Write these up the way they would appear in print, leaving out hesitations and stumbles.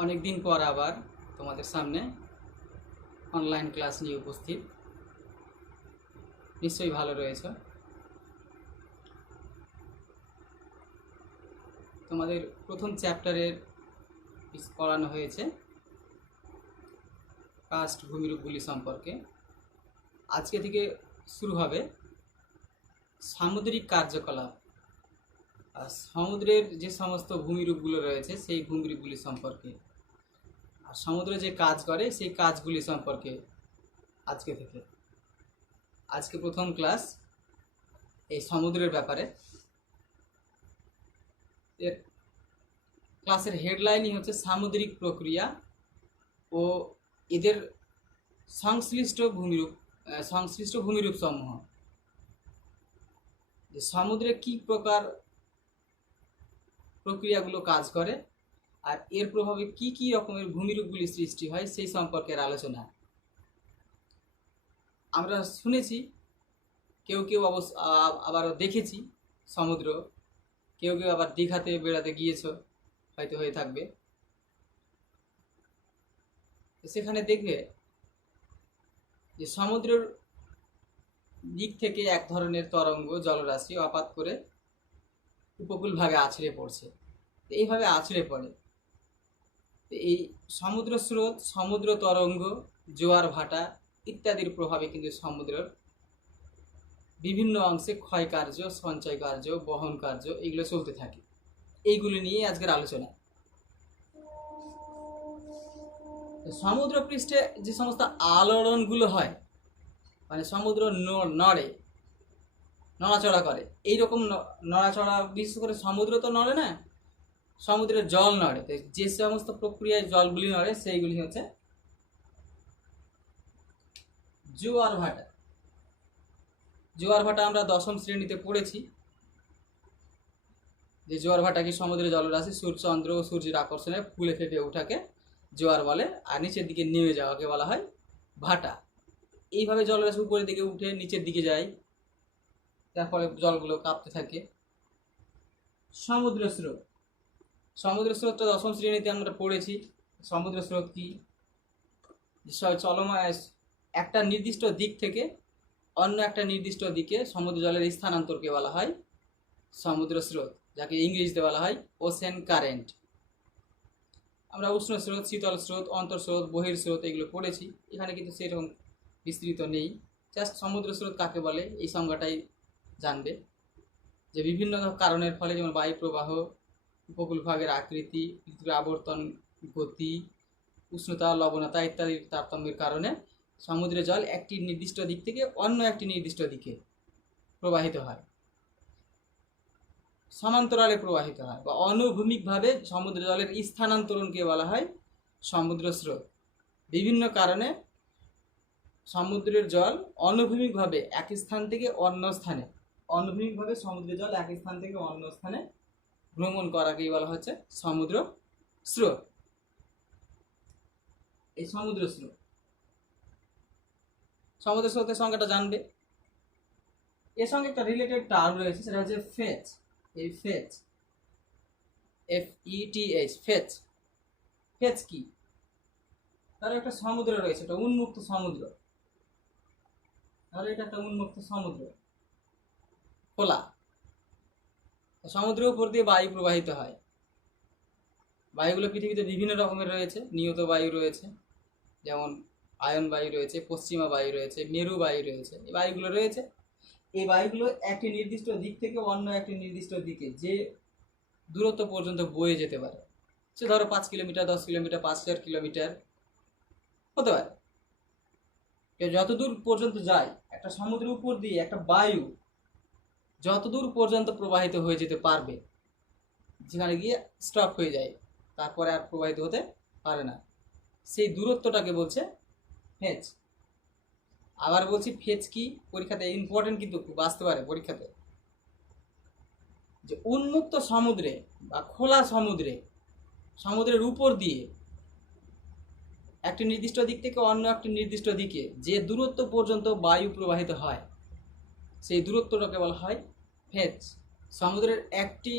অনেক দিন পর আবার তোমাদের সামনে অনলাইন ক্লাস নিয়ে উপস্থিত। নিশ্চয়ই ভালো রয়েছে। তোমাদের প্রথম চ্যাপ্টারের পড়ানো হয়েছে কাস্ট ভূমিরূপগুলি সম্পর্কে। আজকে থেকে শুরু হবে সামুদ্রিক কার্যকলাপ আর সমুদ্রের যে সমস্ত ভূমিরূপগুলো রয়েছে সেই ভূমিরূপগুলি সম্পর্কে, আর সমুদ্র যে কাজ করে সেই কাজগুলি সম্পর্কে আজকে প্রথম ক্লাস এই সমুদ্রের ব্যাপারে। এর ক্লাসের হেডলাইনই হচ্ছে সামুদ্রিক প্রক্রিয়া ও এদের সংশ্লিষ্ট ভূমিরূপ সমূহ। যে সমুদ্রে কী প্রকার প্রক্রিয়াগুলো কাজ করে আর এর প্রভাবে কি কি রকমের ভূমিরূপগুলি সৃষ্টি হয় সেই সম্পর্কের আলোচনা। আমরা শুনেছি, কেউ কেউ আবার দেখেছি সমুদ্র, কেউ কেউ আবার দীঘাতে বেড়াতে গিয়েছ, হয়তো হয়ে থাকবে। সেখানে দেখবে যে সমুদ্রের দিক থেকে এক ধরনের তরঙ্গ জলরাশি অপাত করে উপকূল ভাগে আছড়ে পড়ছে। এইভাবে আছড়ে পড়ে এই সমুদ্র স্রোত, সমুদ্র তরঙ্গ, জোয়ার ভাটা ইত্যাদির প্রভাবে কিন্তু সমুদ্রের বিভিন্ন অংশে ক্ষয় কার্য, সঞ্চয় কার্য, বহন কার্য এগুলো চলতে থাকে। এইগুলো নিয়ে আজকের আলোচনা। সমুদ্র পৃষ্ঠে যে সমস্ত আলোড়নগুলো হয়, মানে সমুদ্র নড়ে, নড়াচড়া করে, এইরকম নড়াচড়া, বিশেষ করে সমুদ্র তো নড়ে না, সমুদ্রের জল নড়ে। যে সমস্ত প্রক্রিয়ায় জলগুলি নড়ে সেইগুলি হচ্ছে জোয়ার ভাটা। জোয়ার ভাটা আমরা দশম শ্রেণীতে পড়েছি যে জোয়ার ভাটা কি সমুদ্রের জলরাশি সূর্যচন্দ্র ও সূর্যের আকর্ষণে ফুলে ফেপে ওঠাকে জোয়ার বলে, আর নিচের দিকে নেমে যাওয়াকে বলা হয় ভাটা। এইভাবে জলরাশি উপরের দিকে উঠে নিচের দিকে যায়, যার ফলে জলগুলো কাঁপতে থাকে। সমুদ্র স্রোত, সমুদ্র স্রোতটা দশম শ্রেণীতে আমরা পড়েছি। সমুদ্র স্রোত কি? চলমান একটা নির্দিষ্ট দিক থেকে অন্য একটা নির্দিষ্ট দিকে সমুদ্র জলের স্থানান্তরকে বলা হয় সমুদ্র স্রোত, যাকে ইংরেজিতে বলা হয় ওশেন কারেন্ট। আমরা উষ্ণ স্রোত, শীতল স্রোত, অন্তঃস্রোত, বহির্স্রোত এগুলো পড়েছি। এখানে কিন্তু সেরকম বিস্তৃত নেই। জাস্ট সমুদ্র স্রোত কাকে বলে এই সংজ্ঞাটাই জানবে। যে বিভিন্ন কারণের ফলে, যেমন বায়ু প্রবাহ, উপকূল ভাগের আকৃতি, পৃথিবীর আবর্তন গতি, উষ্ণতা, লবণতা ইত্যাদির তারতম্যের কারণে সমুদ্রের জল একটি নির্দিষ্ট দিক থেকে অন্য একটি নির্দিষ্ট দিকে প্রবাহিত হয়, সমান্তরালে প্রবাহিত হয়, বা অনুভূমিকভাবে সমুদ্র জলের স্থানান্তরণকে বলা হয় সমুদ্র স্রোত। বিভিন্ন কারণে সমুদ্রের জল অনুভূমিকভাবে এক স্থান থেকে অন্য স্থানে, অনুভূমিকভাবে সমুদ্রের জল এক স্থান থেকে অন্য স্থানে ভ্রমণ করাকেই বলা হচ্ছে সমুদ্র স্রোত। এই সমুদ্র স্রোত, সমুদ্র স্রোতের সংজ্ঞাটা জানবে। এর সঙ্গে একটা রিলেটেড টার্ম রয়েছে, সেটা হচ্ছে ফেচ। এই ফেচ, FETH, ফেচ। ফেচ কি? তার একটা সমুদ্র রয়েছে, একটা উন্মুক্ত সমুদ্র। তাহলে এটা একটা উন্মুক্ত সমুদ্র, খোলা। সমুদ্রের উপর দিয়ে বায়ু প্রবাহিত হয়। বায়ুগুলো পৃথিবীতে বিভিন্ন রকমের রয়েছে। নিয়ত বায়ু রয়েছে, যেমন আয়ন বায়ু রয়েছে, পশ্চিমা বায়ু রয়েছে, মেরু বায়ু রয়েছে। এই বায়ুগুলো রয়েছে। এই বায়ুগুলো একটি নির্দিষ্ট দিক থেকে অন্য একটি নির্দিষ্ট দিকে যে দূরত্ব পর্যন্ত বয়ে যেতে পারে, সে ধরো 5 কিলোমিটার, 10 কিলোমিটার, 5000 কিলোমিটার হতে পারে। যতদূর পর্যন্ত যায় একটা সমুদ্রের উপর দিয়ে একটা বায়ু যতদূর পর্যন্ত প্রবাহিত হয়ে যেতে পারবে, যেখানে গিয়ে স্টপ হয়ে যায়, তারপরে আর প্রবাহিত হতে পারে না, সেই দূরত্বটাকে বলছে ফেচ। আবার বলছি, ফেচ কি? পরীক্ষাতে ইম্পর্টেন্ট, কিন্তু খুব আসতে পারে পরীক্ষাতে। যে উন্মুক্ত সমুদ্রে বা খোলা সমুদ্রে, সমুদ্রের উপর দিয়ে একটি নির্দিষ্ট দিক থেকে অন্য একটি নির্দিষ্ট দিকে যে দূরত্ব পর্যন্ত বায়ু প্রবাহিত হয়, সেই দূরত্বটাকে বলা হয় ফেচ। সমুদ্রের একটি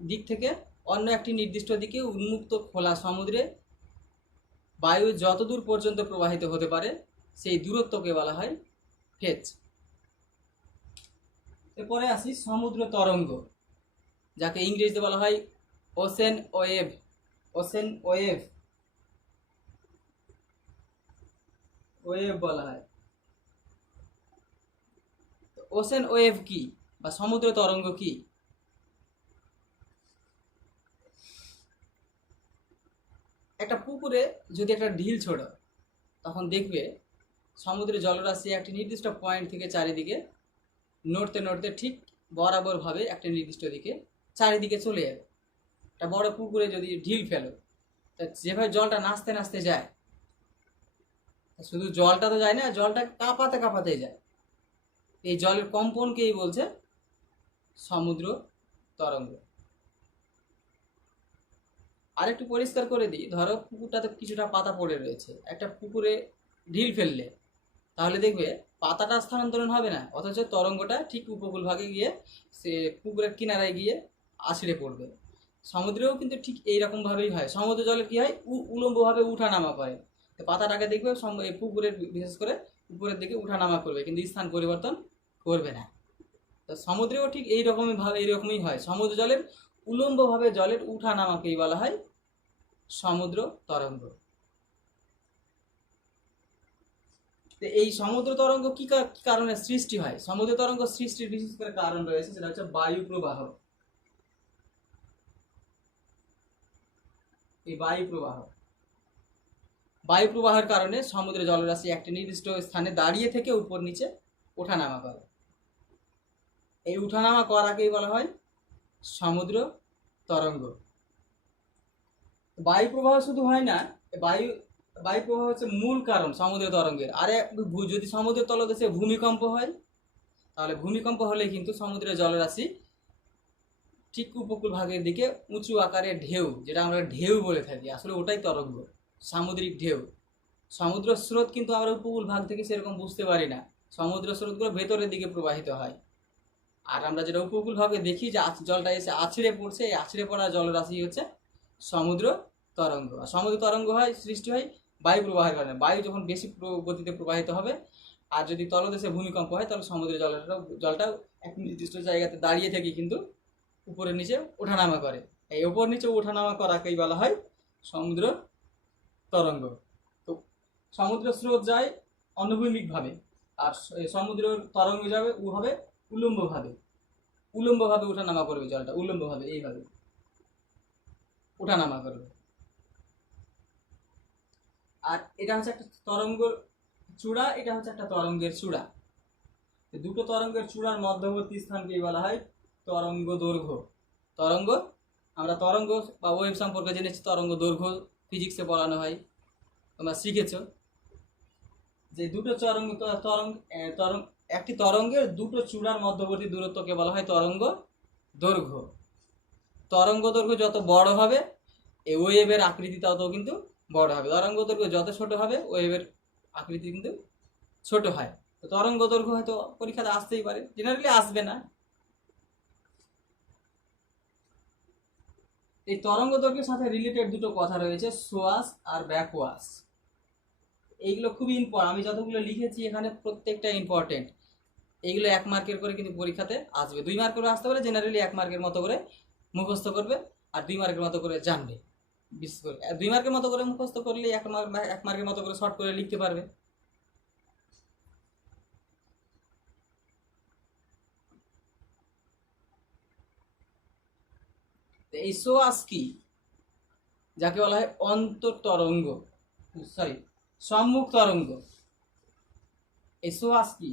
দিক থেকে অন্য একটি নির্দিষ্ট দিকে উন্মুক্ত খোলা সমুদ্রে বায়ু যতদূর পর্যন্ত প্রবাহিত হতে পারে সেই দূরত্বকে বলা হয় ফেজ। এরপরে আসি সমুদ্র তরঙ্গ, যাকে ইংরেজিতে বলা হয় ocean wave. Ocean wave wave বলা হয়। ওশেন ওয়েভ কি বা সমুদ্র তরঙ্গ কি? একটা পুকুরে যদি একটা ঢিল ছোড়ো, তখন দেখবে সমুদ্রের জলরাশি একটি নির্দিষ্ট পয়েন্ট থেকে চারিদিকে নড়তে নড়তে ঠিক বরাবরভাবে একটা নির্দিষ্ট দিকে চারিদিকে চলে যাবে। একটা বড় পুকুরে যদি ঢিল ফেলো, তা যেভাবে জলটা নাচতে নাচতে যায়, শুধু জলটা তো যায় না, জলটা কাঁপাতে কাঁপাতে যায়। এই জলের কম্পনকেই বলছে সমুদ্র তরঙ্গ। আর একটু পরিষ্কার করে দিই, ধরো পুকুরটাতে কিছুটা পাতা পড়ে রয়েছে, একটা পুকুরে ঢিল ফেললে তাহলে দেখবে পাতাটা স্থানান্তরণ হবে না, অথচ তরঙ্গটা ঠিক উপকূল ভাগে গিয়ে সে পুকুরের কিনারায় গিয়ে আছড়ে পড়বে। সমুদ্রেও কিন্তু ঠিক এইরকমভাবেই হয়। সমুদ্র জলে কী হয়, উলম্বভাবে উঠা নামা করে। তো পাতাটাকে দেখবে পুকুরের বিশেষ করে উপরের দিকে উঠা নামা করবে, কিন্তু স্থান পরিবর্তন করবে না। তো সমুদ্রেও ঠিক এইরকমই হয়। সমুদ্র জলের উলম্বভাবে জলের উঠা নামাকেই বলা হয় সমুদ্র তরঙ্গ। এই সমুদ্র তরঙ্গ কি কারণে সৃষ্টি হয়? সমুদ্র তরঙ্গ সৃষ্টির বিশেষ করে কারণ রয়েছে, সেটা হচ্ছে বায়ু প্রবাহ। এই বায়ু প্রবাহের কারণে সমুদ্রের জলরাশি একটি নির্দিষ্ট স্থানে দাঁড়িয়ে থেকে উপর নিচে ওঠানামা করে। এই উঠানামা করাকেই বলা হয় সমুদ্র তরঙ্গ। বায়ু প্রবাহ শুধু হয় না, বায়ু প্রবাহ হচ্ছে মূল কারণ সমুদ্র তরঙ্গের। আর যদি সমুদ্রের তলদেশে ভূমিকম্প হয়, তাহলে ভূমিকম্প হলে কিন্তু সমুদ্রের জলরাশি ঠিক উপকূল ভাগের দিকে উঁচু আকারের ঢেউ, যেটা আমরা ঢেউ বলে থাকি, আসলে ওটাই তরঙ্গ, সামুদ্রিক ঢেউ। সমুদ্র স্রোত কিন্তু আমরা উপকূল ভাগ থেকে সেরকম বুঝতে পারি না, সমুদ্র স্রোতগুলো ভেতরের দিকে প্রবাহিত হয়। আর আমরা যেটা উপকূল ভাগে দেখি যে জলটা এসে আছড়ে পড়ছে, এই আছড়ে পড়া জলরাশি হচ্ছে সমুদ্র তরঙ্গ। আর সমুদ্র তরঙ্গ সৃষ্টি হয় বায়ু প্রবাহের কারণে। বায়ু যখন বেশি গতিতে প্রবাহিত হবে, আর যদি তলদেশে ভূমিকম্প হয়, তাহলে সমুদ্রের জলটা এক নির্দিষ্ট জায়গাতে দাঁড়িয়ে থেকে কিন্তু উপরে নিচে ওঠানামা করে। এই উপর নিচে ওঠানামা করাকেই বলা হয় সমুদ্র তরঙ্গ। তো সমুদ্র স্রোত যায় অনুভূমিকভাবে, আর সমুদ্র তরঙ্গ যাবে উলম্বভাবে ওঠানামা করবে, জলটা উলম্বভাবে এইভাবে ওঠানামা করবে। আর এটা হচ্ছে একটা তরঙ্গ চূড়া, এটা হচ্ছে একটা তরঙ্গের চূড়া। দুটো তরঙ্গের চূড়ার মধ্যবর্তী স্থানকেই বলা হয় তরঙ্গ দৈর্ঘ্য। আমরা তরঙ্গ বা ওয়েভ সম্পর্কে জেনেছি, তরঙ্গ দৈর্ঘ্য ফিজিক্সে পড়ানো হয়, তোমরা শিখেছ যে দুটো একটি তরঙ্গের দুটো চূড়ার মধ্যবর্তী দূরত্বকে বলা হয় তরঙ্গ দৈর্ঘ্য। তরঙ্গ দৈর্ঘ্য যত বড় হবে, এই ওয়েভের আকৃতি তত কিন্তু বড় হবে। তরঙ্গ দৈর্ঘ্য যত ছোট হবে, ওয়েভের আকৃতি কিন্তু ছোট হয়। তো তরঙ্গ দৈর্ঘ্য হয়তো পরীক্ষাতে আসতেই পারে, জেনারেলি আসবে না। এই তরঙ্গ দৈর্ঘ্যের সাথে রিলেটেড দুটো কথা রয়েছে, সোয়াস আর ব্যাকওয়াস। এইগুলো খুবই ইম্পর্টেন্ট, আমি যতগুলো লিখেছি এখানে প্রত্যেকটা ইম্পর্টেন্ট। এইগুলো 1 মার্কের করে কিন্তু পরীক্ষাতে আসবে। 2 মার্ক করে আসতে পারে, জেনারেলি 1 মার্কের মতো করে মুখস্থ করবে, আর 2 মার্কের মতো করে জানবে। বিশেষ করে 2 মার্কের মতো করে মুখস্থ করলে 1 মার্কের মতো করে শর্ট করে লিখতে পারবে। এই সোয়াস কি, যাকে বলা হয় অন্তঃতরঙ্গ, সম্মুখ তরঙ্গ। এই সোয়াস কি,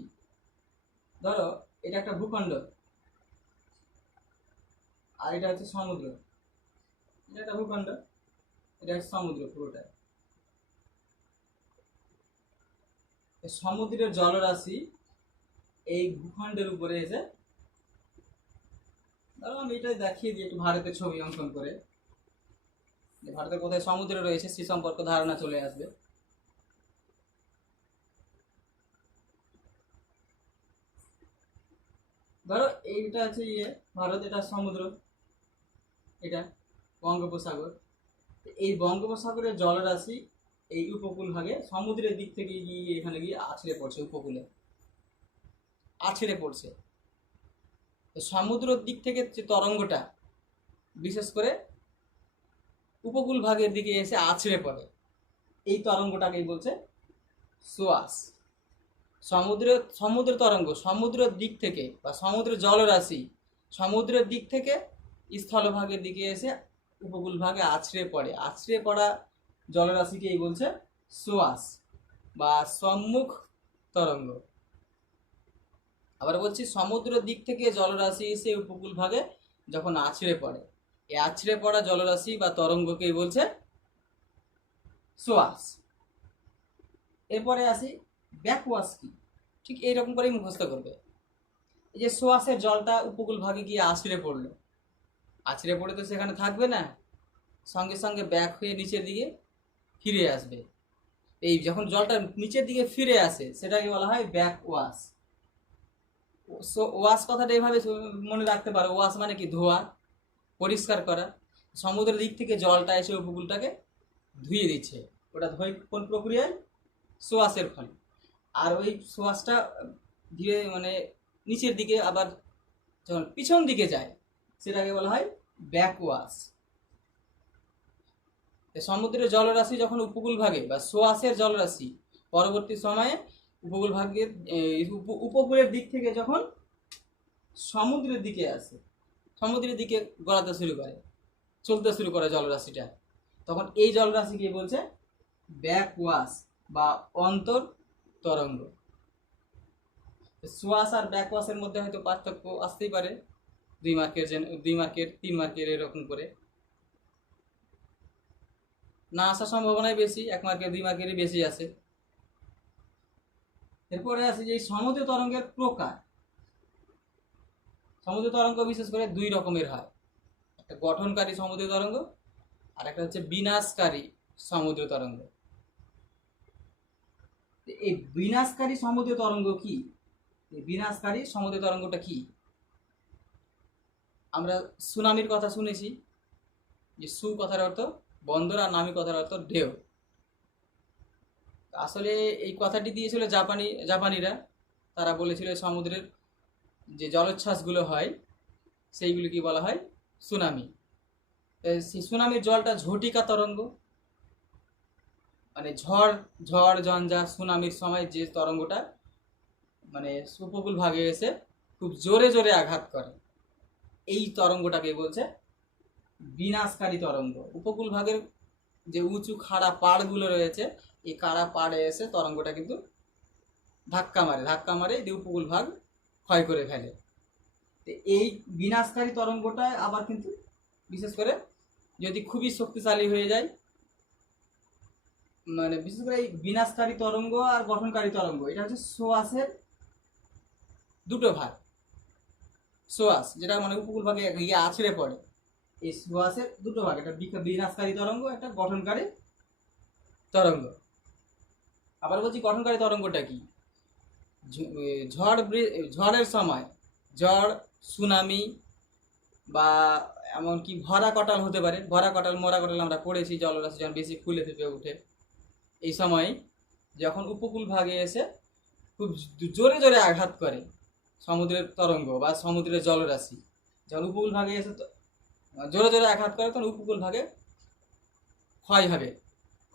ধরো এটা একটা ভূখণ্ড, আর এটা হচ্ছে সমুদ্র। এটা একটা ভূখণ্ড, এটা হচ্ছে সমুদ্র পুরোটা। সমুদ্রের জলরাশি এই ভূখণ্ডের উপরে এসে, ধরো আমি এটাই দেখিয়ে দিই একটু ভারতের ছবি অঙ্কন করে, ভারতের কোথায় সমুদ্র রয়েছে সে সম্পর্কে ধারণা চলে আসবে। ধরো এইটা হচ্ছে ভারত, এটা সমুদ্র, এটা বঙ্গোপসাগর। এই বঙ্গোপসাগরের জলরাশি এই উপকূল ভাগে সমুদ্রের দিক থেকে গিয়ে এখানে গিয়ে আছড়ে পড়ছে, উপকূলে আছড়ে পড়ছে। তো সমুদ্রের দিক থেকে যে তরঙ্গটা বিশেষ করে উপকূল ভাগের দিকে এসে আছড়ে পড়ে, এই তরঙ্গটাকেই বলছে সোয়াস। সমুদ্রের তরঙ্গ সমুদ্রের দিক থেকে বা সমুদ্রের জলরাশি সমুদ্রের দিক থেকে স্থলভাগের দিকে এসে উপকূল ভাগে আছড়ে পড়ে, আছড়ে পড়া জলরাশিকেই বলছে সোয়াস বা সম্মুখ তরঙ্গ। আবার বলছি, সমুদ্রের দিক থেকে জলরাশি এসে উপকূল ভাগে যখন আছড়ে পড়ে, এই আছড়ে পড়া জলরাশি বা তরঙ্গকেই বলছে সোয়াস। এরপরে আসি ব্যাকওয়াশ কি, ঠিক এইরকম করেই মুখস্থ করবে। এই যে সোয়াসের জলটা উপকূল ভাগে গিয়ে আছড়ে পড়লো, আছড়ে পড়ে তো সেখানে থাকবে না, সঙ্গে সঙ্গে ব্যাক হয়ে নিচের দিকে ফিরে আসবে। এই যখন জলটা নিচের দিকে ফিরে আসে সেটাকে বলা হয় ব্যাকওয়াশ। ওয়াশ কথাটা এইভাবে মনে রাখতে পারো, ওয়াশ মানে কি ধোয়া, পরিষ্কার করা। সমুদ্রের দিক থেকে জলটা এসে উপকূলটাকে ধুয়ে দিচ্ছে, ওটা ধোয় কোন প্রক্রিয়ায়? সোয়াশের ফলে। আর ওই সোয়াশটা ধীরে মানে নিচের দিকে আবার যখন পিছন দিকে যায় সেটাকে বলা হয় ব্যাকওয়াশ। সমুদ্রের জলরাশি যখন উপকূল ভাগে বা সোয়াশের জলরাশি পরবর্তী সময়ে উপকূল ভাগের উপকূলের দিক থেকে যখন সমুদ্রের দিকে আসে, সমুদ্রের দিকে গড়াতে শুরু করে, চলতে শুরু করে জলরাশিটা, তখন এই জলরাশিকে বলছে ব্যাকওয়াশ বা অন্তর তরঙ্গ। সোয়াশ আর ব্যাকওয়াশের মধ্যে হয়তো পার্থক্য আসতেই পারে, 2 মার্কের 3 মার্কের এরকম করে না আসার সম্ভাবনাই বেশি, 1 মার্কের 2 মার্কেরই বেশি আছে। এরপরে আছে যে সমুদ্র তরঙ্গের প্রকার। সমুদ্র তরঙ্গ বিশেষ করে 2 রকমের হয়, একটা গঠনকারী সমুদ্র তরঙ্গ আর একটা হচ্ছে বিনাশকারী সমুদ্র তরঙ্গ। এই বিনাশকারী সমুদ্র তরঙ্গ কি? এই বিনাশকারী সমুদ্র তরঙ্গটা কি? আমরা সুনামির কথা শুনেছি, যে সু কথার অর্থ বন্দর আর নামি কথার অর্থ ঢেউ। আসলে এই কথাটি দিয়েছিল জাপানিরা। তারা বলেছিল সমুদ্রের যে জলোচ্ছ্বাসগুলো হয় সেইগুলিকে বলা হয় সুনামি। সেই সুনামির জলটা ঝটিকা তরঙ্গ, মানে ঝড় ঝঞ্ঝা সুনামির সময় যে তরঙ্গটা মানে উপকূল ভাগে এসে খুব জোরে জোরে আঘাত করে, এই তরঙ্গটাকে বলছে বিনাশকারী তরঙ্গ। উপকূল ভাগের যে উঁচু খাড়া পাড়গুলো রয়েছে, এই খাড়া পাড়ে এসে তরঙ্গটা কিন্তু ধাক্কা মারে দিয়ে উপকূল ভাগ ক্ষয় করে ফেলে। তো এই বিনাশকারী তরঙ্গটা আবার কিন্তু বিশেষ করে যদি খুবই শক্তিশালী হয়ে যায়, মানে বিশেষ করে এই বিনাশকারী তরঙ্গ আর গঠনকারী তরঙ্গ, এটা হচ্ছে সোয়াশের 2টো ভাগ। সোয়াশ যেটা মানে উপকূল ভাগে গিয়ে আছড়ে পড়ে, এই সোয়াশের 2টো ভাগ, একটা বিনাশকারী তরঙ্গ, একটা গঠনকারী তরঙ্গ। আবার বলছি গঠনকারী তরঙ্গটা কি? ঝড়ের সময়, ঝড়, সুনামি বা এমনকি ভরা কটাল হতে পারে। ভরা কটাল, মরা কটাল আমরা পড়েছি, জলরাশি যখন বেশি ফুলে ফেপে ওঠে, এই সময় যখন উপকূল ভাগে এসে খুব জোরে জোরে আঘাত করে সমুদ্রের তরঙ্গ বা সমুদ্রের জলরাশি, যখন উপকূল ভাগে এসে জোরে জোরে আঘাত করে তখন উপকূল ভাগে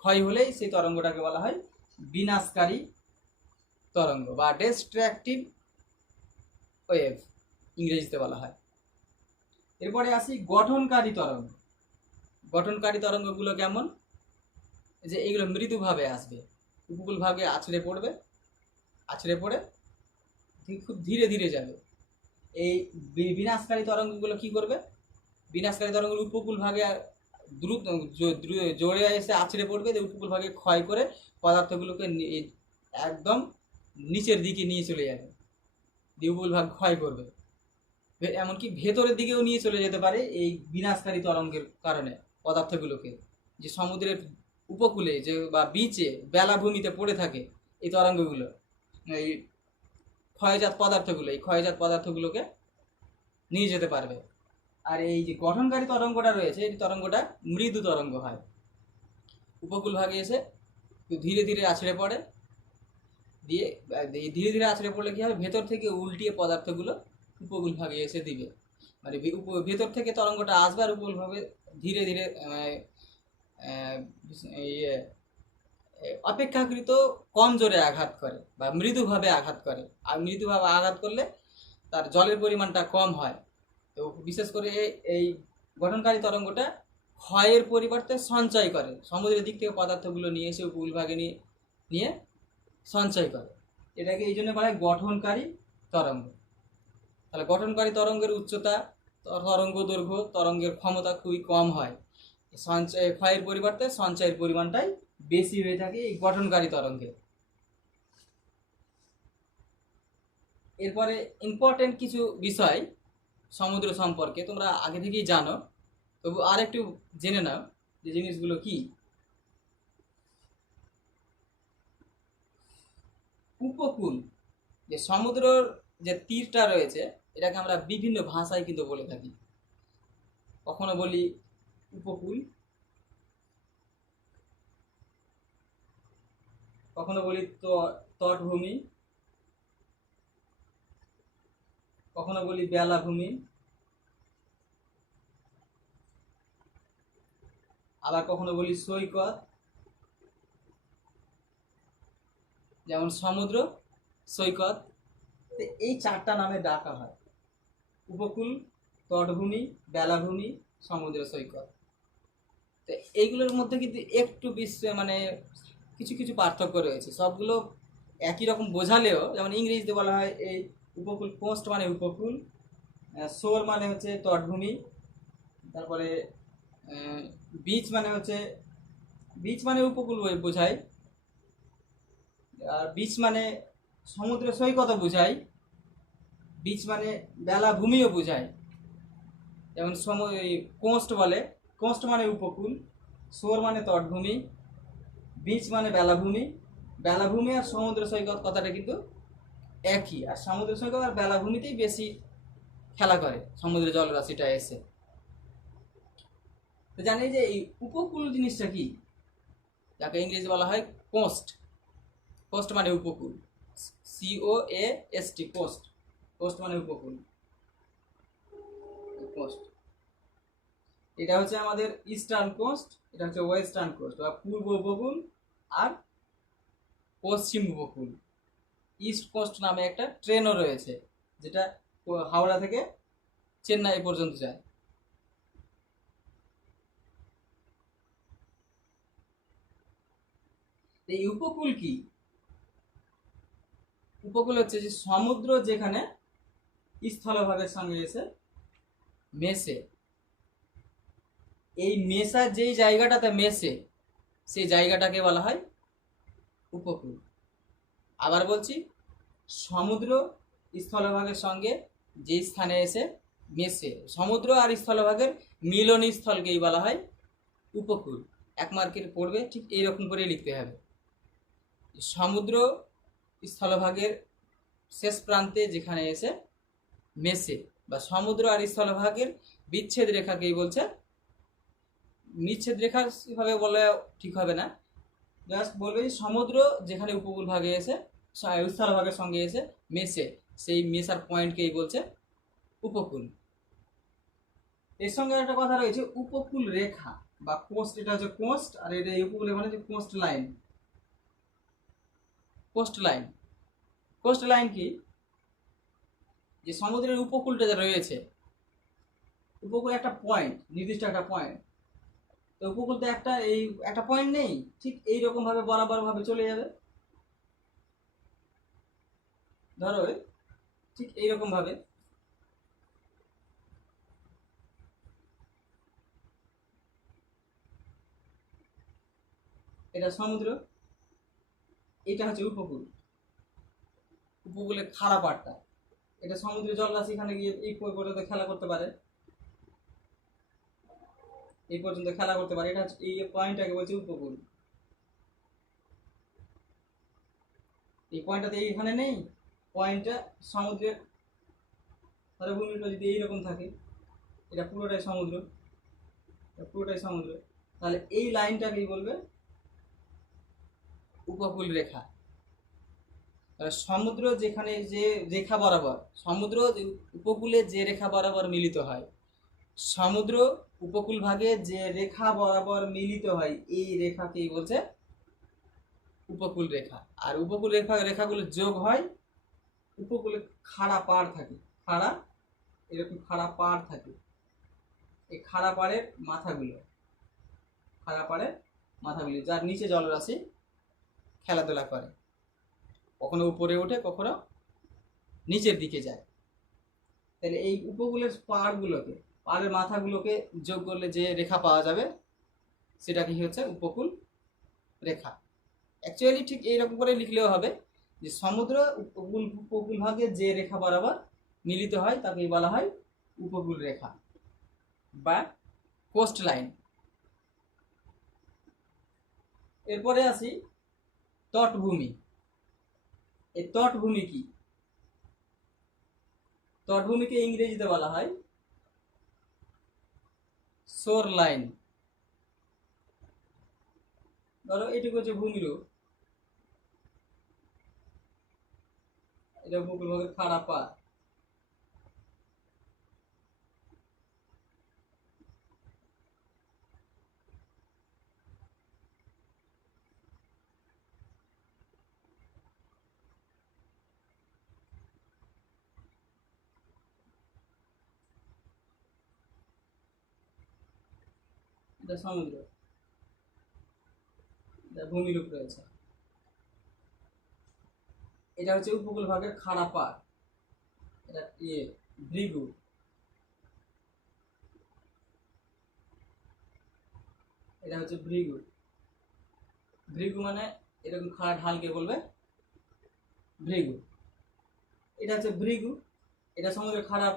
ক্ষয় হলেই সেই তরঙ্গটাকে বলা হয় বিনাশকারী তরঙ্গ বা ডিস্ট্রাকটিভ ওয়েভ ইংরেজিতে বলা হয়। এরপরে আসি গঠনকারী তরঙ্গ। গঠনকারী তরঙ্গগুলো কেমন? যে এইগুলো মৃদুভাবে আসবে, উপকূল ভাগে আছড়ে পড়ে খুব ধীরে ধীরে যাবে। এই বিনাশকারী তরঙ্গগুলো কি করবে? বিনাশকারী তরঙ্গগুলো উপকূল ভাগে দ্রুত জোরে এসে আছড়ে পড়বে, উপকূল ভাগে ক্ষয় করে পদার্থগুলোকে একদম নিচের দিকে নিয়ে চলে যাবে, দিয়ে উপকূল ভাগ ক্ষয় করবে। এমনকি ভেতরের দিকেও নিয়ে চলে যেতে পারে এই বিনাশকারী তরঙ্গের কারণে পদার্থগুলোকে, যে সমুদ্রের উপকূলে যে বা বিচে বেলাভূমিতে পড়ে থাকে এই তরঙ্গগুলো, এই ক্ষয়জাত পদার্থগুলোকে নিয়ে যেতে পারবে। আর এই যে গঠনকারী তরঙ্গটা রয়েছে, এই তরঙ্গটা মৃদু তরঙ্গ হয়, উপকূল ভাগে এসে ধীরে ধীরে আছড়ে পড়ে, দিয়ে ধীরে ধীরে আছড়ে পড়লে কি হবে, ভেতর থেকে উল্টিয়ে পদার্থগুলো উপকূল ভাগে এসে দিবে, মানে ভেতর থেকে তরঙ্গটা আসবে আর উপকূল ভাবে ধীরে ধীরে ইয়ে অপেক্ষাকৃত কম জোরে আঘাত করে বা মৃদুভাবে আঘাত করে। আর মৃদুভাবে আঘাত করলে তার জলের পরিমাণটা কম হয়। তো বিশেষ করে এই গঠনকারী তরঙ্গটা ক্ষয়ের পরিবর্তে সঞ্চয় করে, সমুদ্রের দিক থেকে পদার্থগুলো নিয়ে এসে উপকূল ভাগে নিয়ে সঞ্চয় করে। এটাকে এই জন্য বলা হয় গঠনকারী তরঙ্গ। তাহলে গঠনকারী তরঙ্গের উচ্চতা, তরঙ্গ দৈর্ঘ্য, তরঙ্গের ক্ষমতা খুবই কম হয়, সঞ্চয় ক্ষয়ের পরিবর্তে সঞ্চয়ের পরিমাণটাই বেশি হয়ে থাকে এই গঠনকারী তরঙ্গে। এরপরে ইম্পর্টেন্ট কিছু বিষয় সমুদ্র সম্পর্কে তোমরা আগে থেকেই জানো, তবু আর একটু জেনে নাও যে জিনিসগুলো কি। উপকূল, যে সমুদ্রের যে তীরটা রয়েছে, এটাকে আমরা বিভিন্ন ভাষায় কিন্তু বলে থাকি। কখনো বলি উপকূল, কখনো বলি তটভূমি, কখনো বলি বেলাভূমি, আবার কখনো বলি সৈকত, যেমন সমুদ্র সৈকত। এই চারটা নামে ডাকা হয়, উপকূল, তটভূমি, বেলাভূমি, সমুদ্র সৈকত। তো এইগুলোর মধ্যে কিন্তু একটু মানে কিছু কিছু পার্থক্য রয়েছে, সবগুলো একই রকম বোঝালেও, যেমন ইংরেজিতে বলা হয় এই উপকূল, কোস্ট মানে উপকূল, শোর মানে হচ্ছে তটভূমি, তারপরে বিচ মানে উপকূল বোঝায়, আর বিচ মানে সমুদ্র সৈকতও বোঝায়, বিচ মানে বেলাভূমিও বোঝায়। যেমন কোস্ট বলে, কোস্ট মানে উপকূল, শোর মানে তটভূমি, বিচ মানে বেলাভূমি। বেলাভূমি আর সমুদ্র সৈকত কথাটা কিন্তু একই, আর সমুদ্র সৈকত আর বেলাভূমিতেই বেশি খেলা করে সমুদ্রের জলরাশিটা এসে। তো জানি যে এই উপকূল জিনিসটা কি, যাকে ইংরেজি বলা হয় কোস্ট। কোস্ট মানে উপকূল, COAST, কোস্ট। কোস্ট মানে উপকূল, কোস্ট। এটা হচ্ছে আমাদের ইস্টার্ন কোস্ট, এটা হচ্ছে ওয়েস্টার্ন কোস্ট বা পূর্ব উপকূল আর পশ্চিম উপকূল। ইস্ট কোস্ট নামে একটা ট্রেনও রয়েছে, যেটা হাওড়া থেকে চেন্নাই পর্যন্ত যায়। এই উপকূল কি? উপকূল হচ্ছে যে সমুদ্র যেখানে স্থলভাগের সঙ্গে এসে মেশে, এই মেশা যেই জায়গাটাতে মেশে সেই জায়গাটাকে বলা হয় উপকূল। আবার বলছি, সমুদ্র স্থলভাগের সঙ্গে যে স্থানে এসে মেশে, সমুদ্র আর স্থলভাগের মিলন স্থলকেই বলা হয় উপকূল। এক মার্কের পড়বে, ঠিক এইরকম করে লিখতে হবে। সমুদ্র স্থলভাগের শেষ প্রান্তে যেখানে এসে মেশে, বা সমুদ্র আর স্থলভাগের বিচ্ছেদ রেখাকেই বলছে, বিচ্ছেদ রেখা ভাবে বলে ঠিক হবে না, জাস্ট বলবে যে সমুদ্র যেখানে উপকূল ভাগে এসে স্থলভাগের সঙ্গে এসে মেশে, সেই মেশার পয়েন্টকেই বলছে উপকূল। এর সঙ্গে একটা কথা রয়েছে, উপকূল রেখা বা কোস্ট, এটা হচ্ছে কোস্ট, আর এটা এই উপকূল মানে হচ্ছে coast line. Coast line, coast line কি? যে সমুদ্রের উপকূলটা যে রয়েছে, উপকূল একটা পয়েন্ট, নির্দিষ্ট একটা পয়েন্ট। তো উপকূলতে একটা পয়েন্ট নেই, ঠিক এইরকম ভাবে বরাবর ভাবে চলে যাবে, ধরো ঠিক এইরকম ভাবে। এটা সমুদ্র, এটা হচ্ছে উপকূল, উপকূলের খাড়া পাড়টা। এটা সমুদ্রের জলরাশি এখানে গিয়ে এই পর্যন্ত খেলা করতে পারে, এই পর্যন্ত খেলা করতে পারে, এটা এই পয়েন্টটাকে বলছে উপকূল। এই পয়েন্টটাতে এইখানে নেই, পয়েন্টটা সমুদ্রের ভূমিটা যদি এইরকম থাকে, এটা পুরোটাই সমুদ্র, পুরোটাই সমুদ্র। তাহলে এই লাইনটাকেই বলবে উপকূল রেখা। সমুদ্র যেখানে যে রেখা বরাবর, সমুদ্র উপকূলে যে রেখা বরাবর মিলিত হয়, সমুদ্র উপকূল ভাগে যে রেখা বরাবর মিলিত হয়, এই রেখাকেই বলছে উপকূল রেখা। আর উপকূল রেখাগুলো যোগ হয়, উপকূলে খাড়া পাড় থাকে, খাড়া এরকম খাড়া পাড় থাকে। এই খাড়া পাড়ের মাথাগুলো, যার নিচে জলরাশি খেলাধুলা করে, কখনো উপরে ওঠে, কখনো নিচের দিকে যায়। তাহলে এই উপকূলের পাড়ের মাথাগুলোকে যোগ করলে যে রেখা পাওয়া যাবে সেটা কি হচ্ছে উপকূল রেখা। অ্যাকচুয়ালি ঠিক এইরকম করে লিখলেও হবে যে সমুদ্র উপকূল ভাগে যে রেখা বরাবর মিলিত হয় তাকেই বলা হয় উপকূল রেখা বা কোস্ট লাইন। এরপরে আসি তটভূমি। এই তটভূমি কি? তটভূমিকে ইংরেজিতে বলা হয় শোর লাইন। ধরো এটুকু হচ্ছে ভূমিরূপ, এটা উপকূল ভাগের খাড়া পাড়, এটা সমুদ্র, এটা ভূমিরূপ রয়েছে। এটা হচ্ছে উপকূল ভাগের খাড়া পাড়, এটা ভৃগু। এটা হচ্ছে ভৃগু। ভৃগু মানে এরকম খাড়া ঢালকে বলবে ভৃগু। এটা হচ্ছে ভৃগু, এটা সমুদ্রের খাড়া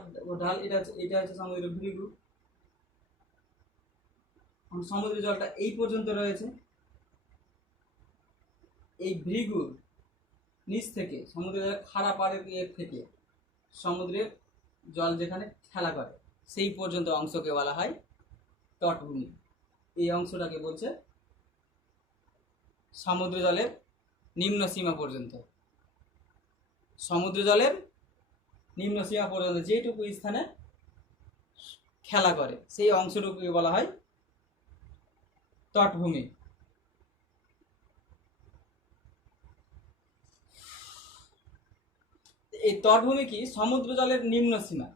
ঢাল, এটা হচ্ছে সমুদ্রের ভৃগু। সমুদ্রের জলটা এই পর্যন্ত রয়েছে। এই ভৃগুর নিচ থেকে সমুদ্রের খাড়া পাড়ের থেকে সমুদ্রের জল যেখানে খেলা করে সেই পর্যন্ত অংশকে বলা হয় তটভূমি। এই অংশটাকে বলছে সমুদ্র জলের নিম্ন সীমা পর্যন্ত। সমুদ্র জলের নিম্ন সীমা পর্যন্ত যেটুকু স্থানে খেলা করে সেই অংশটুকুকে বলা হয় তটভূমি। এই তটভূমি কি সমুদ্র জলের নিম্ন সীমা।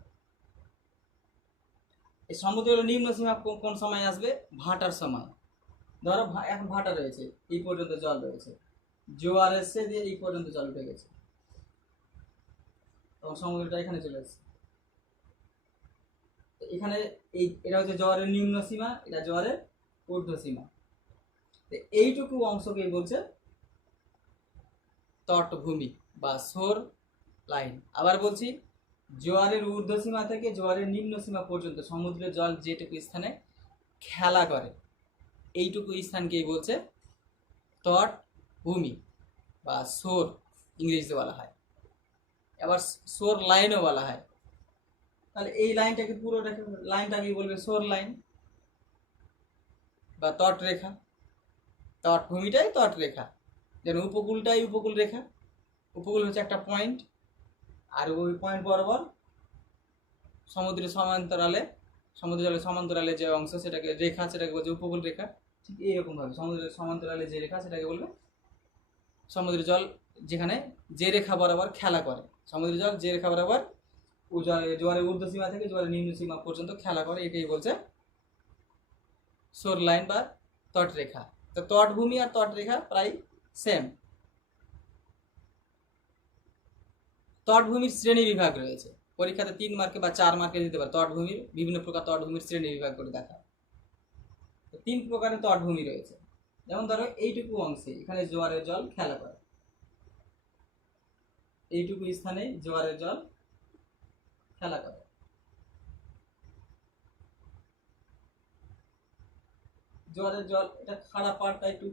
এই সমুদ্র জলের নিম্ন সীমা কোন সময় আসবে? ভাটার সময়। ধরো এখন ভাটা রয়েছে, এই পর্যন্ত জল রয়েছে, জোয়ার এসে দিয়ে এই পর্যন্ত জল উঠে গেছে, তখন সমুদ্রটা এখানে চলে এসেছে। এখানে এটা হচ্ছে জোয়ারের নিম্ন সীমা, এটা জোয়ারের ঊর্ধ্ব সীমা। এইটুকু অংশকেই বলছে তটভূমি বা শোর লাইন। আবার বলছি, জোয়ারের ঊর্ধ্ব সীমা থেকে জোয়ারের নিম্ন সীমা পর্যন্ত সমুদ্রের জল যেটুকু স্থানে খেলা করে এইটুকু স্থানকেই বলছে তটভূমি বা শোর ইংরেজিতে বলা হয়। আবার শোর লাইনও বলা হয়। তাহলে এই লাইনটাকে লাইনটাকেই বলবে শোর লাইন বা তটরেখা। তটভূমিটাই তটরেখা, যেন উপকূলটাই উপকূল রেখা। উপকূল হচ্ছে একটা পয়েন্ট, আর ওই পয়েন্ট বরাবর সমুদ্রের জলের সমান্তরালে যে অংশ সেটাকে রেখা, সেটাকে বলছে উপকূল রেখা। ঠিক এইরকম ভাবে সমুদ্রের সমান্তরালে যে রেখা সেটাকে বলবে সমুদ্রের জল যেখানে যে রেখা বরাবর খেলা করে, সমুদ্রের জল যে রেখা বরাবর জোয়ারের ঊর্ধ্ব সীমা থেকে জোয়ারের নিম্ন সীমা পর্যন্ত খেলা করে, এটাই বলছে শোর লাইন বা তটরেখা। তো তটভূমি আর তটরেখা প্রায় সেম। তটভূমির শ্রেণী বিভাগ রয়েছে, পরীক্ষাতে 3 মার্কে বা 4 মার্কে দিতে পারে। তটভূমির বিভিন্ন প্রকার তটভূমির শ্রেণী বিভাগ করে দেখা। 3 প্রকারের তটভূমি রয়েছে। যেমন ধরো এইটুকু অংশে এখানে জোয়ারের জল খেলা করে, এইটুকু স্থানে জোয়ারের জল খেলা করে। জোয়ারের জল এটা খাড়া পাড়টা একটু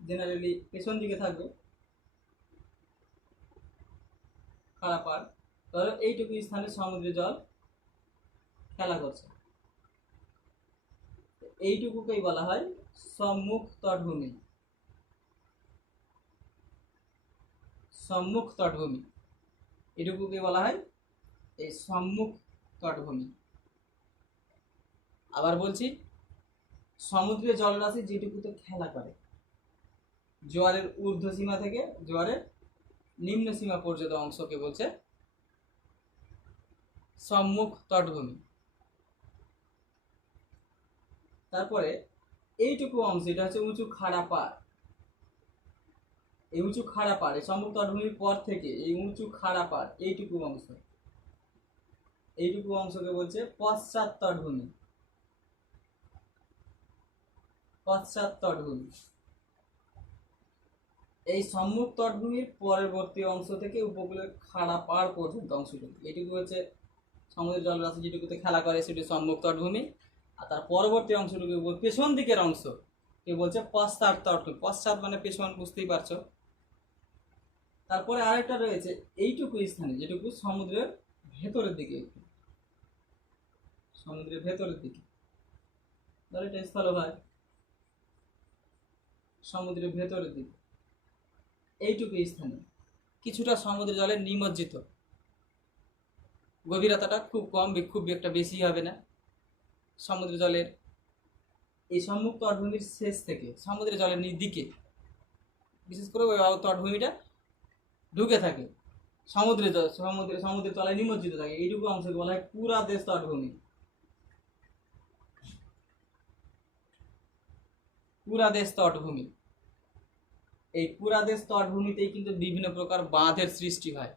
জেনারেলি পেছন দিকে থাকবে, খাড়া পাড়। ধরো এইটুকু স্থানে সমুদ্রের জল খেলা করছে, এইটুকুকেই বলা হয় সম্মুখ তটভূমি। সম্মুখ তটভূমি, এটুকুকে বলা হয় এই সম্মুখ তটভূমি। আবার বলছি, সমুদ্রের জলরাশি যেটুকুতে খেলা করে, জোয়ারের ঊর্ধ্ব সীমা থেকে জোয়ারের নিম্ন সীমা পর্যন্ত অংশকে বলছে সম্মুখ তটভূমি। তারপরে এইটুকু অংশ, এটা হচ্ছে উঁচু খাড়া পাড়। এই উঁচু খাড়া পাড়, এই সম্মুখ তটভূমির পর থেকে এই উঁচু খাড়া পাড়, এইটুকু অংশ, এইটুকু অংশকে বলছে পশ্চাৎ তটভূমি। পশ্চাৎ তটভূমি। এই সম্মুখ তটভূমির পরবর্তী অংশ থেকে উপকূলের খাড়া পাড় পর্যন্ত অংশটুকু, এটুকু হচ্ছে সমুদ্রের জলরাশি যেটুকুতে খেলা করে সেটি সম্মুখ তটভূমি। আর তার পরবর্তী অংশটুকু পেছন দিকের অংশ কে বলছে পশ্চাৎ তটভূমি। পশ্চাৎ মানে পেছন, বুঝতেই পারছো। তারপরে আরেকটা রয়েছে এইটুকু স্থানে, যেটুকু সমুদ্রের ভেতরের দিকে, সমুদ্রের ভেতরের দিকে, ধর এটা স্থলভাগ, সমুদ্রের ভেতরের দিকে এইটুকু স্থানে কিছুটা সমুদ্র জলে নিমজ্জিত, গভীরতাটা খুব কম, খুব একটা বেশি হবে না। সমুদ্র জলের এই সম্মুখ তটভূমির শেষ থেকে সমুদ্রের জলের দিকে বিশেষ করে ওই তটভূমিটা ঢুকে থাকে, সমুদ্রের তলায় নিমজ্জিত থাকে, এইটুকু অংশকে বলা হয় পুরাদেশ তটভূমি। পুরাদেশ তটভূমি। এই পুরাদেশ তটভূমিতেই কিন্তু বিভিন্ন প্রকার বাঁধের সৃষ্টি হয়।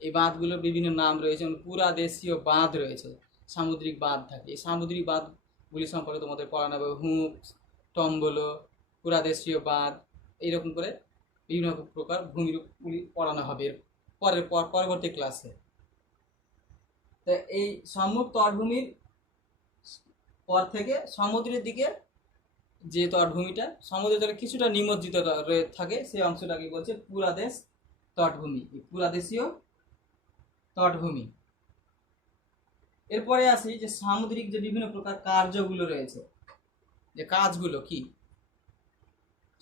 এই বাঁধগুলোর বিভিন্ন নাম রয়েছে, যেমন পুরাদেশীয় বাঁধ রয়েছে, সামুদ্রিক বাঁধ থাকে। এই সামুদ্রিক বাঁধগুলি সম্পর্কে তোমাদের পড়ানো হবে, হুক, টম্বলো, পুরাদেশীয় বাঁধ, এইরকম করে বিভিন্ন প্রকার ভূমিরূপগুলি পড়ানো হবে পরবর্তী ক্লাসে। তো এই সম্মুখ তটভূমির পর থেকে সমুদ্রের দিকে যে তটভূমিটা সমুদ্রের জলে কিছুটা নিমজ্জিত থাকে, সেই অংশটাকে বলছে পুরাদেশ তটভূমি, পুরাদেশীয় তটভূমি। এরপরে আসি যে সামুদ্রিক যে বিভিন্ন প্রকার কার্যগুলো রয়েছে, যে কাজগুলো কি।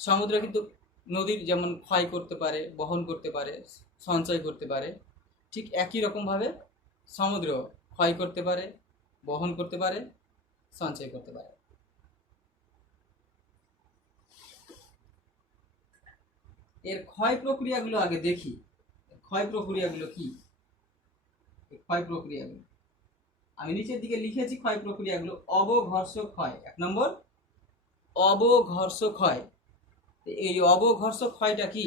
সমুদ্র কিন্তু নদীর যেমন ক্ষয় করতে পারে, বহন করতে পারে, সঞ্চয় করতে পারে, ঠিক একই রকমভাবে সমুদ্র ক্ষয় করতে পারে, বহন করতে পারে, সঞ্চয় করতে পারে। এর ক্ষয় প্রক্রিয়াগুলো আগে দেখি। ক্ষয় প্রক্রিয়াগুলো কি? ক্ষয় প্রক্রিয়াগুলো আমি নিচের দিকে লিখেছি। ক্ষয় প্রক্রিয়াগুলো অবঘর্ষ ক্ষয়, 1 নম্বর অবঘর্ষ ক্ষয়। এই অবঘর্ষ ক্ষয়টা কি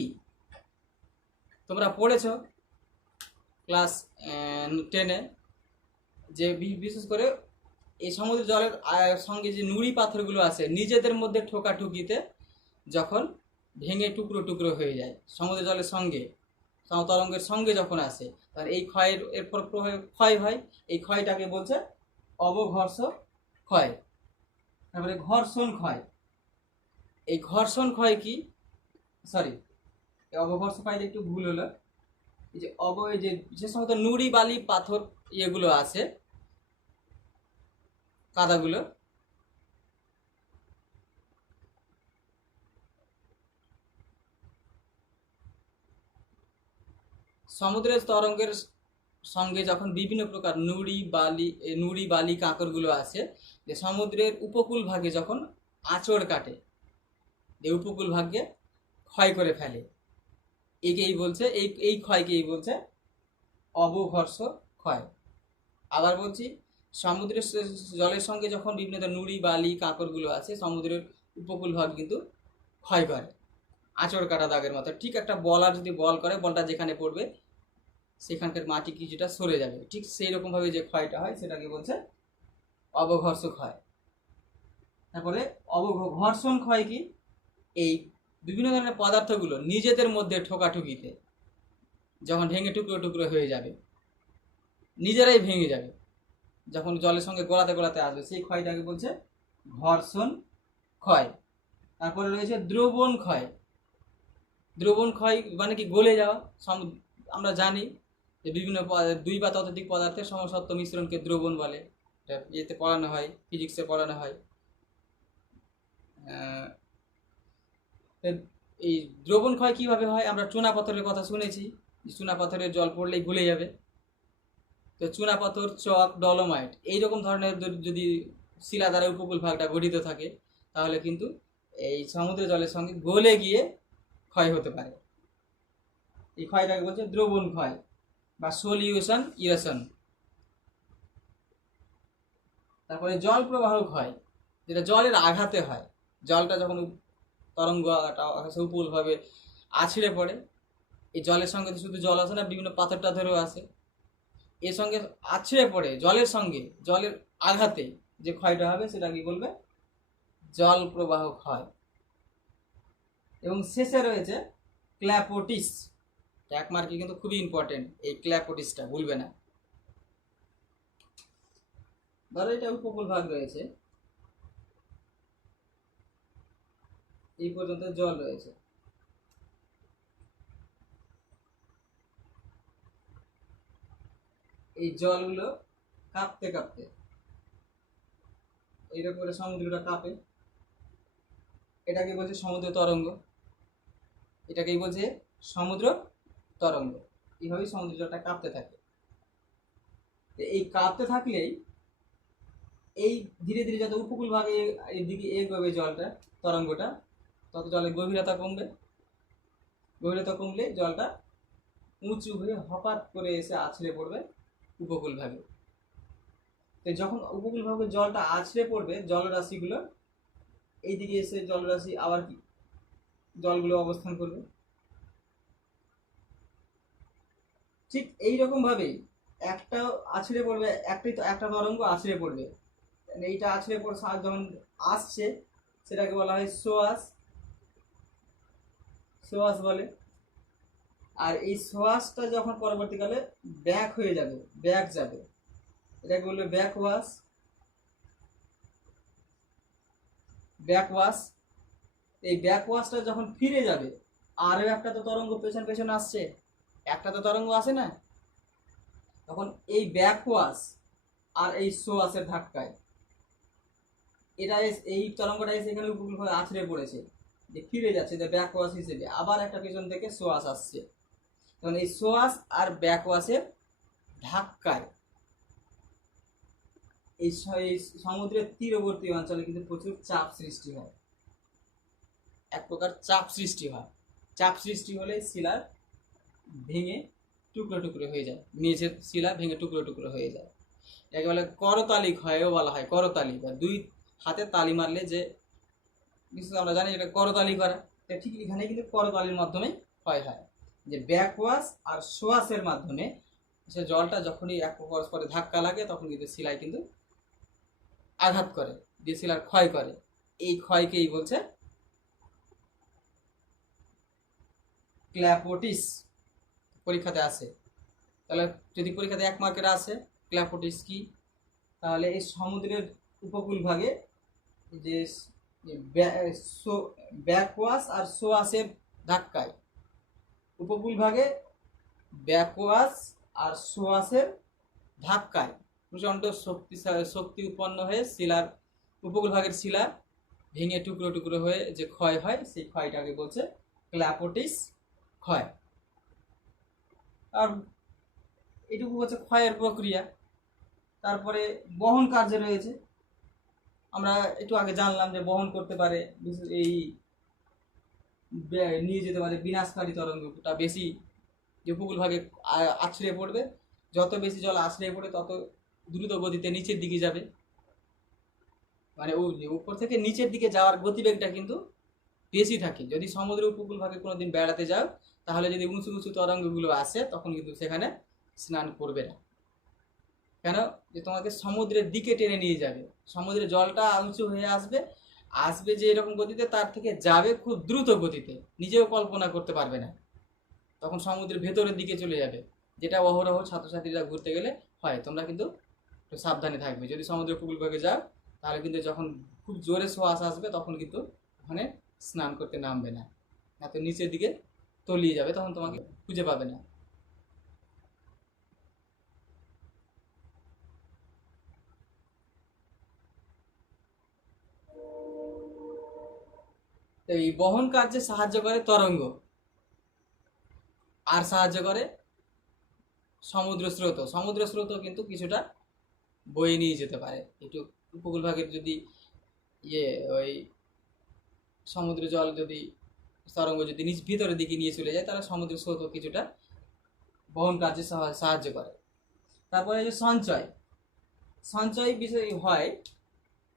তোমরা পড়েছো ক্লাস 10-এ, যে বিশেষ করে এই সমুদ্র জলের সঙ্গে যে নুড়ি পাথরগুলো আছে নিজেদের মধ্যে ঠোকাঠুকিতে যখন ভেঙে টুকরো টুকরো হয়ে যায়, সমুদ্র জলের সঙ্গে তরঙ্গের সঙ্গে যখন আসে, তাহলে এই ক্ষয়ের এরপর ক্ষয় হয়। এই ক্ষয়টাকে বলছে অবঘর্ষ ক্ষয়। তারপরে ঘর্ষণ ক্ষয়। এই ঘর্ষণ ক্ষয় কি, সরি অবঘর্ষ ক্ষয়টা একটু ভুল হলো। এই যে যে সমস্ত নুড়ি বালি পাথর ইয়েগুলো আছে, কাদাগুলো, সমুদ্রের তরঙ্গের সঙ্গে যখন বিভিন্ন প্রকার নুড়ি বালি কাঁকরগুলো আছে, যে সমুদ্রের উপকূল ভাগে যখন আঁচড় কাটে, যে উপকূল ভাগকে ক্ষয় করে ফেলে, একেই বলছে এই ক্ষয়কেই বলছে অবঘর্ষ ক্ষয়। আবার বলছি, সমুদ্রের জলের সঙ্গে যখন বিভিন্ন নুড়ি বালি কাঁকরগুলো আছে সমুদ্রের উপকূল ভাগ কিন্তু ক্ষয় করে, আঁচড় কাটা দাগের মতো। ঠিক একটা বলার যদি বল করে, বলটা যেখানে পড়বে সেখানকার মাটি কিছুটা সরে যাবে, ঠিক সেই রকমভাবে যে ক্ষয়টা হয় সেটাকে বলছে অবঘর্ষ ক্ষয়। তারপরে ঘর্ষণ ক্ষয় কি, এই বিভিন্ন ধরনের পদার্থগুলো নিজেদের মধ্যে ঠোকাঠুকিতে যখন ভেঙে টুকরো টুকরো হয়ে যাবে, নিজেরাই ভেঙে যাবে, যখন জলের সঙ্গে গলাতে গলাতে আসবে, সেই ক্ষয়টাকে বলছে ঘর্ষণ ক্ষয়। তারপরে রয়েছে দ্রবণ ক্ষয়। দ্রবণ ক্ষয় মানে কি, গলে যাওয়া। আমরা জানি যে বিভিন্ন 2 বা ততোধিক পদার্থের সমসত্ব মিশ্রণকে দ্রবণ বলে। এটা ইয়েতে পড়ানো হয়, ফিজিক্সে পড়ানো হয়। এই দ্রবণ ক্ষয় কিভাবে হয়? আমরা চুনা পাথরের কথা শুনেছি, চুনা পাথরের জল পড়লেই ভুলে যাবে। তো চুনা পাথর, চক, ডলোমাইট এইরকম ধরনের যদি শিলা দ্বারা উপকূল ভাগটা গঠিত থাকে, তাহলে কিন্তু এই সমুদ্রের জলের সঙ্গে গলে গিয়ে ক্ষয় হতে পারে। এই ক্ষয়টাকে বলছে দ্রবণ ক্ষয় বা সলিউশন ইরেশন। তারপরে জল প্রবাহ ক্ষয়, যেটা জলের আঘাতে হয়। জলটা যখন তরঙ্গ আকাশে উপকূলভাবে আছড়ে পড়ে, এই জলের সঙ্গে তো শুধু জল আসে না, বিভিন্ন পাথর টাথরও আসে, এর সঙ্গে আছড়ে পড়ে জলের সঙ্গে, জলের আঘাতে যে ক্ষয়টা হবে সেটা কি বলবে? জল প্রবাহ ক্ষয়। এবং শেষে রয়েছে ক্ল্যাপোটিস। এক মার্কে কিন্তু খুবই ইম্পর্টেন্ট, এই ক্ল্যাপোটিসটা ভুলবে না। ধরো এটা উপকূল ভাগ রয়েছে, এই পর্যন্ত জল রয়েছে, এই জলগুলো কাঁপতে কাঁপতে এইটা করে সমুদ্রটা কাঁপে, এটাকে বলছে সমুদ্র তরঙ্গ, এটাকেই বলছে সমুদ্র তরঙ্গ। এইভাবেই সমুদ্র জলটা কাঁপতে থাকে। এই কাঁপতে থাকলেই এই ধীরে ধীরে যত উপকূল ভাগে এর দিকে এগোবে জলটা, তরঙ্গটা, তত জলের গভীরতা কমবে। গভীরতা কমলে জলটা উঁচু হয়ে হঠাৎ করে এসে আছড়ে পড়বে উপকূল ভাগে। তো যখন উপকূল ভাগে জলটা আছড়ে পড়বে, জলরাশিগুলো এইদিকে এসে জলরাশি আবার কি জলগুলো অবস্থান করবে। ঠিক এইরকম ভাবেই একটা আছড়ে পড়বে, একটা তরঙ্গ আছড়ে পড়বে, এইটা আছড়ে পড়ে যখন আসছে সেটাকে বলা হয় সোয়াস, সোয়াস বলে। আর এই সোয়াসটা যখন পরবর্তীকালে ব্যাক হয়ে যাবে, ব্যাক যাবে, এটাকে বলবে ব্যাকওয়াশ, ব্যাকওয়াশ। এই ব্যাকওয়াশটা যখন ফিরে যাবে, আরও একটা তো তরঙ্গ পেছন পেছন আসছে, একটা তো তরঙ্গ আসে না, তখন এই ব্যাকওয়াশ আর এই সোয়াসের ধাক্কায় এটা এই তরঙ্গটা এসে এখানে উপকূলভাবে আছড়ে পড়েছে, যে ফিরে যাচ্ছে, যে ব্যাকওয়াশ হিসেবে আবার একটা পেছন থেকে সোয়াস আসছে। তখন এই সোয়াস আর ব্যাকওয়াশের ধাক্কায় এই সমুদ্রের তীরবর্তী অঞ্চলে কিন্তু প্রচুর চাপ সৃষ্টি হয়, এক প্রকার চাপ সৃষ্টি হয়। চাপ সৃষ্টি হলে শিলার ভেঙে টুকরো টুকরো হয়ে যায়, নিচের শিলা ভেঙে টুকরো টুকরো হয়ে যায়। একে বলে করতালি ক্ষয়ও বলা হয়। করতালি বা দুই হাতে তালি মারলে যে বিশেষ আমরা জানি এটা করতালি করা, ঠিক এখানে কিন্তু করতালির মাধ্যমে ক্ষয় হয়, যে ব্যাকওয়াশ আর সোয়াসের মাধ্যমে সে জলটা যখনই এক পরস্পরে ধাক্কা লাগে তখন কিন্তু শিলায় কিন্তু আঘাত করে, দিয়ে শিলার ক্ষয় করে। এই ক্ষয়কেই বলছে ক্ল্যাপোটিস। পরীক্ষাতে আসে, তাহলে যদি পরীক্ষাতে 1 মার্কের আসে ক্ল্যাপোটিস কি, তাহলে এই সমুদ্রের উপকূল ভাগে যে ব্যাকওয়াশ আর সোয়াসের ধাক্কায় উপকূল ভাগে ব্যাকওয়াশ আর সোয়াসের ধাক্কায় প্রচণ্ড শক্তি উৎপন্ন হয়ে শিলার উপকূল ভাগের শিলা ভেঙে টুকরো টুকরো হয়ে যে ক্ষয় হয়, সেই ক্ষয়টাকে বলছে ক্ল্যাপোটিস ক্ষয়। আর এটুকু হচ্ছে ক্ষয়ের প্রক্রিয়া। তারপরে বহন কার্যে রয়েছে, আমরা একটু আগে জানলাম যে বহন করতে পারে, এই নিয়ে যেতে পারে বিনাশকারী তরঙ্গটা বেশি, যে উপকূল ভাগে আছড়ে পড়বে, যত বেশি জল আছড়ে পড়ে তত দ্রুত গতিতে নিচের দিকে যাবে, মানে উপর থেকে নিচের দিকে যাওয়ার গতিবেগটা কিন্তু বেশি থাকে। যদি সমুদ্র উপকূল ভাগে কোনোদিন বেড়াতে যাও, তাহলে যদি উঁচু উঁচু তরঙ্গগুলো আসে তখন কিন্তু সেখানে স্নান করবে না। কেন? যে তোমাকে সমুদ্রের দিকে টেনে নিয়ে যাবে, সমুদ্রের জলটা উঁচু হয়ে আসবে, আসবে যে এরকম গতিতে, তার থেকে যাবে খুব দ্রুত গতিতে, নিজেও কল্পনা করতে পারবে না, তখন সমুদ্রের ভেতরের দিকে চলে যাবে, যেটা অহরহ ছাত্রছাত্রীরা ঘুরতে গেলে হয়। তোমরা কিন্তু একটু সাবধানে থাকবে, যদি সমুদ্র উপকূল ভাগে যাও তাহলে কিন্তু যখন খুব জোরে শ্বাস আসবে তখন কিন্তু ওখানে স্নান করতে নামবে না, এত নিচের দিকে তলিয়ে যাবে, তখন তোমাকে খুঁজে পাবে না। তো এই বহন কার্যে সাহায্য করে তরঙ্গ, আর সাহায্য করে সমুদ্র স্রোত। সমুদ্র স্রোত কিন্তু কিছুটা বয়ে নিয়ে যেতে পারে। একটু উপকূল ভাগের যদি ওই সমুদ্র জল যদি তরঙ্গ যদি নিচ ভিতরের দিকে নিয়ে চলে যায়, তাহলে সমুদ্র স্রোত কিছুটা বহন কার্যে সাহায্য করে। তারপরে যে সঞ্চয়, সঞ্চয় বিষয় হয়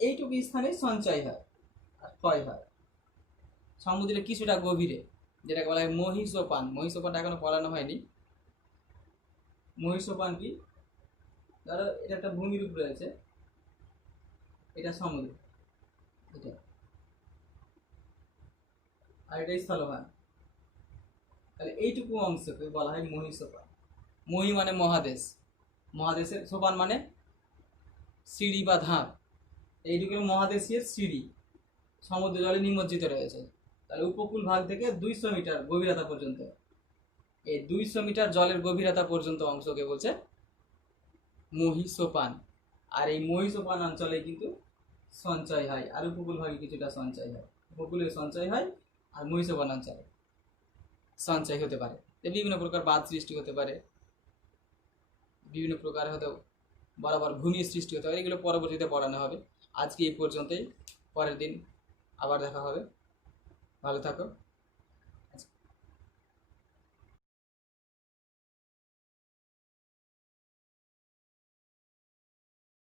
এইটুকু স্থানে সঞ্চয় হয় আর ক্ষয় হয় সমুদ্রে কিছুটা গভীরে, যেটাকে বলা হয় মহিষোপান। মহিষোপানটা এখনো পড়ানো হয়নি। মহিষোপান কি? ধরো এটা একটা ভূমির উপরে আছে, এটা সমুদ্র, এটা আর এটা স্থলভাগ, তাহলে এইটুকু অংশকে বলা হয় মহিষোপান। মহি মানে মহাদেশ, মহাদেশের সোপান মানে সিঁড়ি বা ধাপ, এইটুকু মহাদেশীয় সিঁড়ি সমুদ্র জলে নিমজ্জিত রয়েছে। তাহলে উপকূল ভাগ থেকে 200 মিটার গভীরতা পর্যন্ত, এই 200 মিটার জলের গভীরতা পর্যন্ত অংশকে বলছে মহিষোপান। আর এই মহিষোপান অঞ্চলে কিন্তু সঞ্চয় হয়, আর উপকূল ভাগে কিছুটা সঞ্চয় হয়। উপকূলে সঞ্চয় হয় আর মহিষোপান অঞ্চলে সঞ্চয় হতে পারে। বিভিন্ন প্রকার বাঁধ সৃষ্টি হতে পারে, বিভিন্ন প্রকার হয়তো বরাবর ভূমি সৃষ্টি হতে পারে। এগুলো পরবর্তীতে পড়ানো হবে। আজকে এই পর্যন্তই, পরের দিন আবার দেখা হবে। ভালো থাকো।